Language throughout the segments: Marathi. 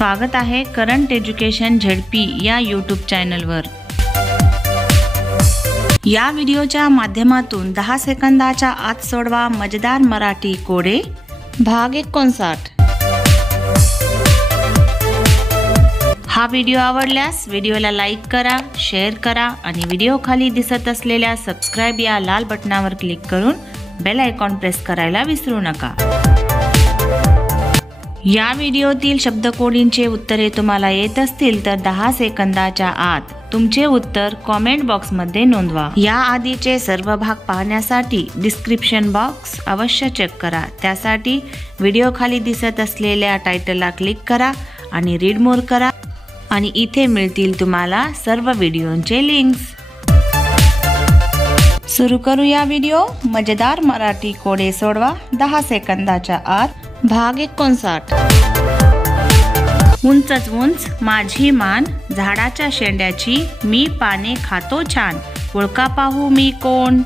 स्वागत आहे करंट एज्युकेशन झेडपी या यूट्यूब चॅनलवर। या व्हिडिओच्या माध्यमातून 10 सेकंदाच्या आत सोडवा मजेदार मराठी कोडे भाग 59। हा व्हिडिओ आवडल्यास व्हिडिओला लाईक करा, शेअर करा आणि व्हिडिओ खाली दिसत असलेल्या सबस्क्राइब या लाल बटनावर क्लिक करून बेल आयकॉन प्रेस करायला विसरू नका। या व्हिडिओतील शब्दकोडींचे उत्तरे तुम्हाला येत असतील तर 10 सेकंदाच्या आत तुमचे उत्तर कमेंट बॉक्समध्ये नोंदवा। या आधीचे सर्व भाग पाहण्यासाठी डिस्क्रिप्शन बॉक्स अवश्य चेक करा। त्यासाठी व्हिडिओ खाली दिसत असलेल्या टायटलला क्लिक करा आणि रीड मोर करा आणि इथे मिळतील तुम्हाला सर्व व्हिडिओंचे लिंक्स। सुरू करूया व्हिडिओ। मजेदार मराठी कोडे सोडवा 10 सेकंदाच्या आत भाग 59। उंचच उंच माझी मान, झाडाच्या शेंड्याची मी पाने खातो छान, ओळखा पाहू मी कोण?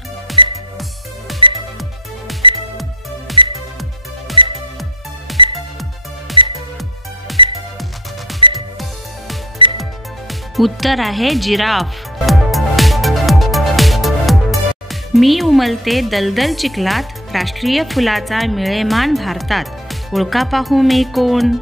उत्तर आहे जिराफ। मी उमलते दलदल चिखलात, राष्ट्रीय फुलाचा मिळेमान भारतात, ओळखा पाहू मी कोण?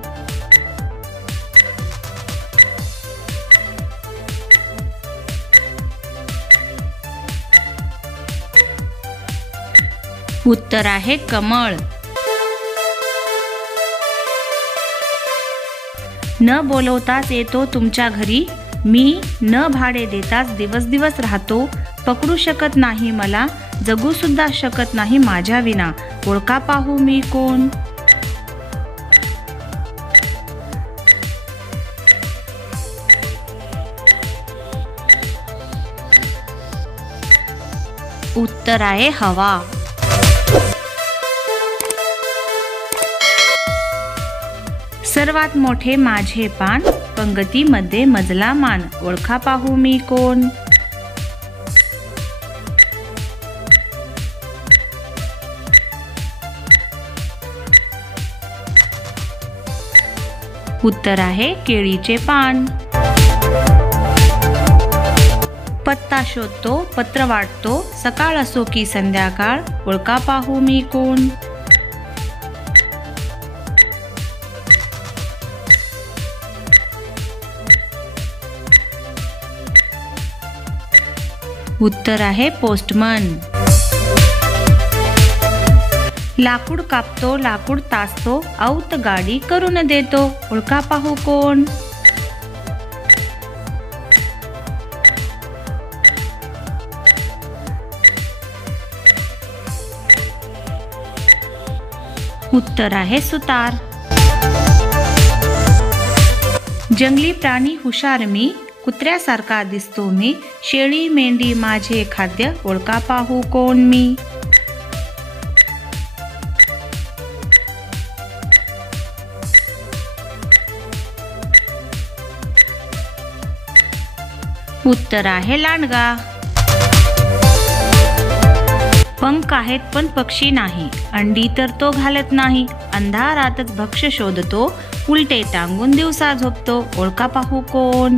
उत्तर आहे कमळ। न बोलवताच येतो तुमच्या घरी, मी न भाडे देताच दिवस दिवस राहतो, पकडू शकत नाही मला, जगू सुद्धा शकत नाही माझ्या विना, ओळखा पाहू मी कोण? उत्तर आहे हवा। सर्वात मोठे माझे पान, पंगतीमध्ये मजला मान, ओळखा पाहू मी कोण? उत्तर आहे केळीचे पान। पत्ता शोधतो, पत्र वाटतो, सकाळ असो की संध्याकाळ, ओळखा पाहू मी कोण? उत्तर आहे पोस्टमन। लाकूड कापतो, लाकूड तासतो, औत गाडी करून देतो, ओळखा पाहू कोण? उत्तर आहे सुतार। जंगली प्राणी हुशार मी, कुत्र्यासारखा दिसतो मी, शेळी मेंढी माझे खाद्य, ओळखा पाहू कोण मी? उत्तर आहे लांडगा। पंख आहेत पण पक्षी नाही, अंडी तर तो घालत नाही, अंधारातच भक्ष्य शोधतो, उलटे टांगून दिवसा झोपतो, ओळखा पाहू कोण?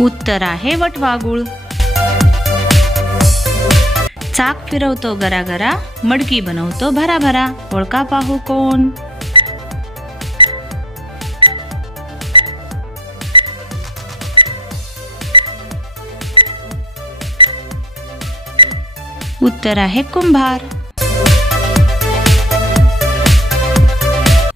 उत्तर आहे वटवाघूळ। चाक फिरवतो गरागरा, मडकी बनवतो भराभरा, ओळखा पाहू कोण? उत्तर आहे कुंभार।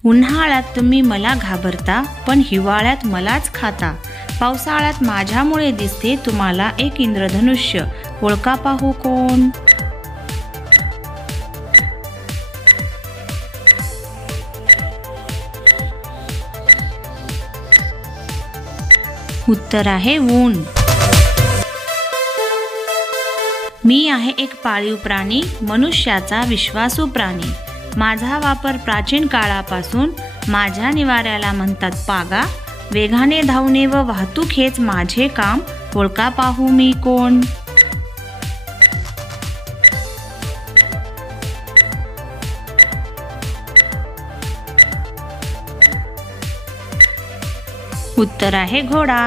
उन्हाळ्यात तुम्ही मला घाबरता, पण हिवाळ्यात मलाच खाता, पावसाळ्यात माझ्यामुळे दिसते तुम्हाला एक इंद्रधनुष्य, ओळखा पाहू कोण? उत्तर आहे ऊन। मी आहे एक पाळीव प्राणी, मनुष्याचा विश्वासू प्राणी, माझा वापर प्राचीन काळापासून, माझ्या निवाऱ्याला म्हणतात पागा, वेगाने धावणे व वाहतूक हेच माझे काम, ओळखा पाहू मी कोण? उत्तर आहे घोडा.